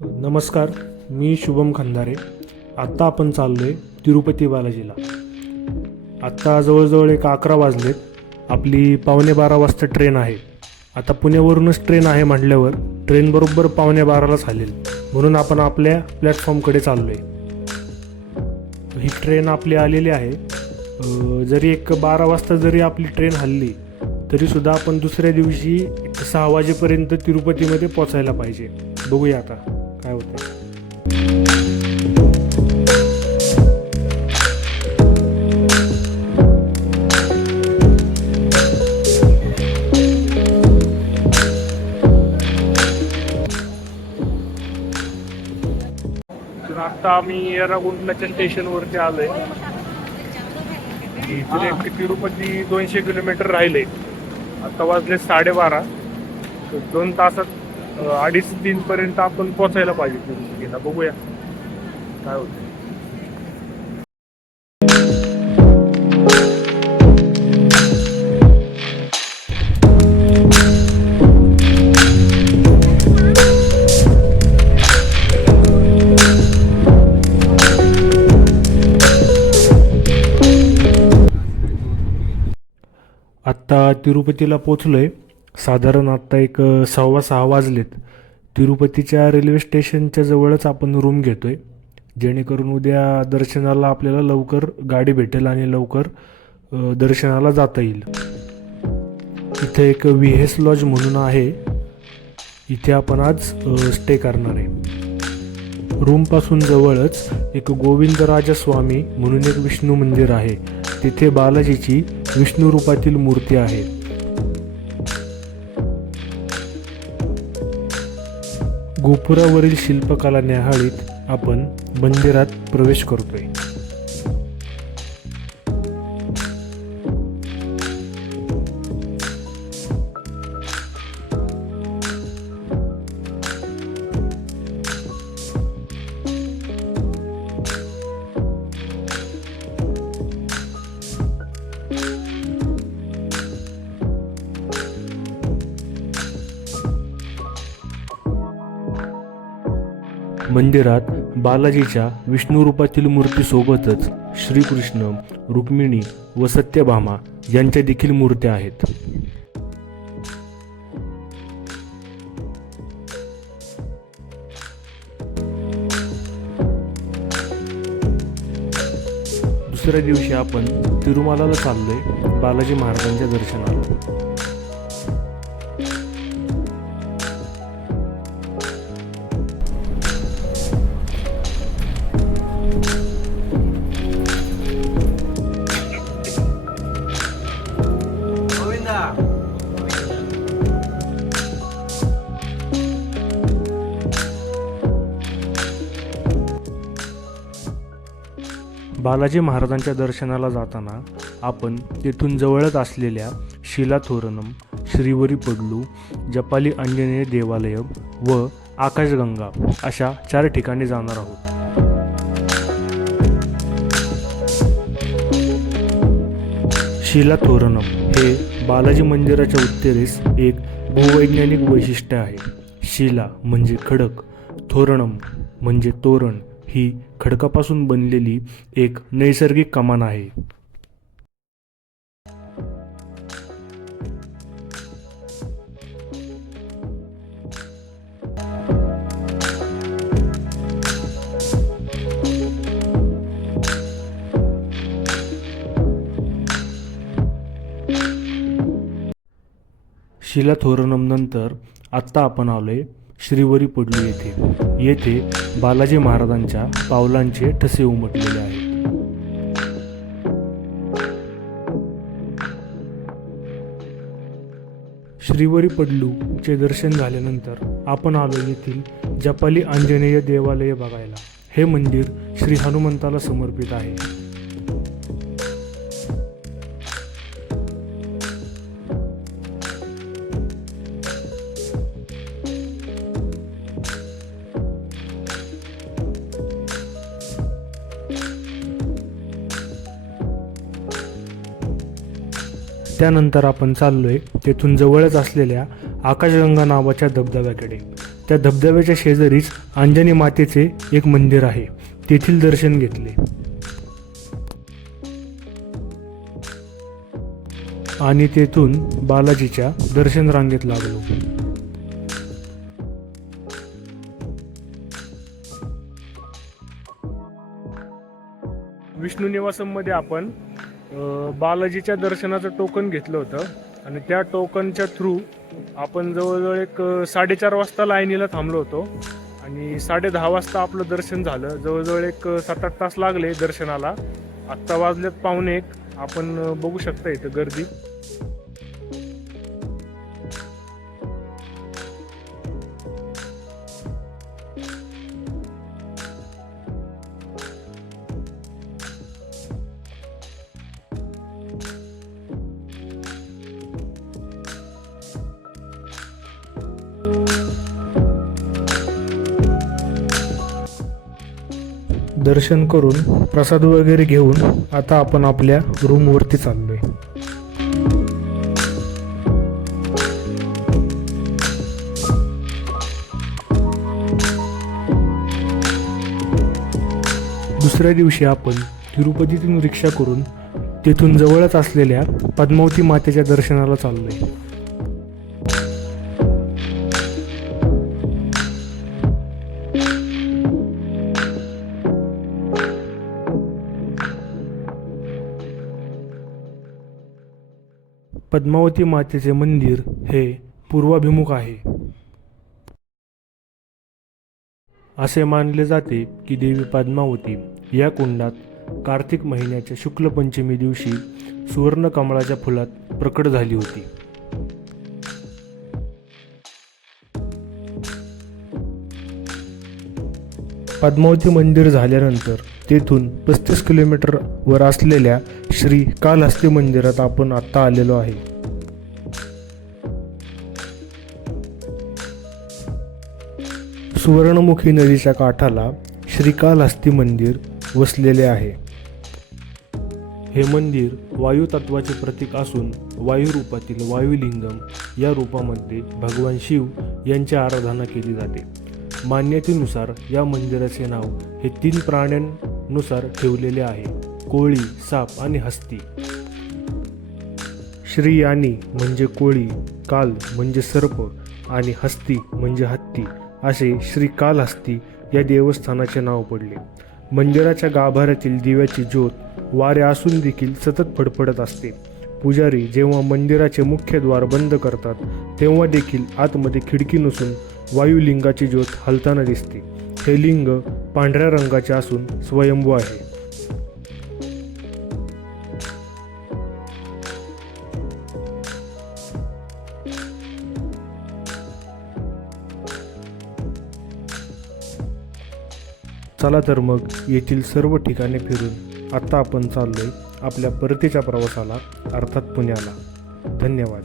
नमस्कार, मी शुभम खंदारे. आत्ता आपण चाललो आहे तिरुपती बालाजीला. आत्ता जवळजवळ 11 वाजलेत. आपली 11:15 वाजता ट्रेन आहे. आता पुण्यावरूनच ट्रेन आहे म्हटल्यावर ट्रेन बरोबर 11:15लाच हलेल, म्हणून आपण आपल्या प्लॅटफॉर्मकडे चाललो आहे. ही ट्रेन आपली आलेली आहे. जरी 12 वाजता जरी आपली ट्रेन हलली तरीसुद्धा आपण दुसऱ्या दिवशी 6 वाजेपर्यंत तिरुपतीमध्ये पोचायला पाहिजे. बघूया आता काय होतं. आता आम्ही येर्रागुंटलाच्या स्टेशनवरती आलोय. इथे तिरुपती 200 किलोमीटर राहिले. आता वाजले 12:30. 2 तासात 2:30-3 पर्यंत आपण पोचायला पाहिजे तिरुपतीला. बघूया काय होतं. आत्ता तिरुपतीला पोचलोय. साधारण आत्ता 6:15 वाजलेत. तिरुपतीच्या रेल्वे स्टेशनच्या जवळच आपण रूम घेतोय, जेणेकरून उद्या दर्शनाला आपल्याला लवकर गाडी भेटेल आणि लवकर दर्शनाला जाता येईल. इथे एक VS लॉज म्हणून आहे, इथे आपण आज स्टे करणार आहे. रूमपासून जवळच एक गोविंदराज स्वामी म्हणून एक विष्णू मंदिर आहे. तिथे बालाजीची विष्णू रूपातील मूर्ती आहे. गोपुरावरील शिल्पकला न्याहाळीत आपण मंदिरात प्रवेश करतोय. मंदिरात बालाजीच्या विष्णू रूपातील मूर्तीसोबतच श्रीकृष्ण, रुक्मिणी व सत्यभामा यांच्या देखील मूर्त्या आहेत. दुसऱ्या दिवशी आपण तिरुमलाला चाललोय बालाजी महाराजांच्या दर्शनाला. बालाजी महाराजांच्या दर्शनाला जाताना आपण तेथून जवळच असलेल्या शिलाथोरणम, श्रीवरीपडलू, जपाली आंजनेय देवालय व आकाशगंगा अशा 4 ठिकाणी जाणार आहोत. शिलाथोरणम हे बालाजी मंदिराच्या उत्तरेस एक भूवैज्ञानिक वैशिष्ट्य आहे. शिला म्हणजे खडक, थोरणम म्हणजे तोरण. ही खडकापासून बनलेली एक नैसर्गिक कमान आहे. शिलाथोरणम नंतर आत्ता आपण आलोय श्रीवरीपडलू येथे. येथे बालाजी महाराजांच्या पावलांचे ठसे उमटलेले आहेत. श्रीवरीपडलूचे दर्शन झाल्यानंतर आपण आलो येथील जपाली आंजनेय देवालय बघायला. हे मंदिर श्री हनुमंताला समर्पित आहे. त्यानंतर आपण चाललोय तेथून जवळच असलेल्या आकाशगंगा नावाच्या धबधब्याकडे. त्या धबधब्याच्या शेजारीच अंजनी मातेचे एक मंदिर आहे, तेथील दर्शन घेतले आणि तेथून बालाजीच्या दर्शन रांगेत लागलो. विष्णू निवासमध्ये आपण बालाजीच्या दर्शनाचं टोकन घेतलं होतं आणि त्या टोकनच्या थ्रू आपण जवळजवळ एक 4:30 वाजता लाईनीला थांबलो होतो आणि 10:30 वाजता आपलं दर्शन झालं. जवळजवळ एक 7-8 तास लागले दर्शनाला. आत्ता वाजलेत 1:45. आपण बघू शकता इथं गर्दी. दर्शन करून प्रसाद वगैरे घेऊन आता आपण आपल्या रूमवरती चाललोय. दुसऱ्या दिवशी आपण तिरुपतीतून रिक्षा करून तेथून जवळच असलेल्या पद्मावती मातेच्या दर्शनाला चाललोय. पद्मावती मातेचे मंदिर हे पूर्वाभिमुख आहे. असे मानले जाते की देवी पद्मावती या कुंडात कार्तिक महिन्याच्या शुक्ल पंचमी दिवशी सुवर्ण कमळाच्या फुलात प्रकट झाली होती. पद्मावती मंदिर झाल्यानंतर तेथून 35 किलोमीटर वर असलेल्या श्री कालहस्ती मंदिरात आपण आत्ता आलेलो आहे. सुवर्णमुखी नदीच्या काठाला श्रीकालहस्ती मंदिर वसलेले आहे. हे मंदिर वायू तत्वाचे प्रतीक असून वायू रूपातील वायुलिंगम या रूपामध्ये भगवान शिव यांची आराधना केली जाते. मान्यतेनुसार या मंदिराचे नाव हे 3 प्राण्यांनुसार ठेवलेले आहे: कोळी, साप आणि हस्ती. श्री यानी म्हणजे कोळी, काल म्हणजे सर्प आणि हस्ती म्हणजे हत्ती असे श्रीकालहस्ती या देवस्थानाचे नाव पडले. मंदिराच्या गाभाऱ्यातील दिव्याची ज्योत वारे असून देखील सतत फडफडत असते. पुजारी जेव्हा मंदिराचे मुख्य द्वार बंद करतात तेव्हा देखील आतमध्ये खिडकी नसून वायुलिंगाची ज्योत हलताना दिसते. हे लिंग पांढऱ्या रंगाचे असून स्वयंभू आहे. चला तर मग येथील सर्व ठिकाणे फिरून आता आपण चाललोय आपल्या परतीच्या प्रवासाला, अर्थात पुण्याला. धन्यवाद.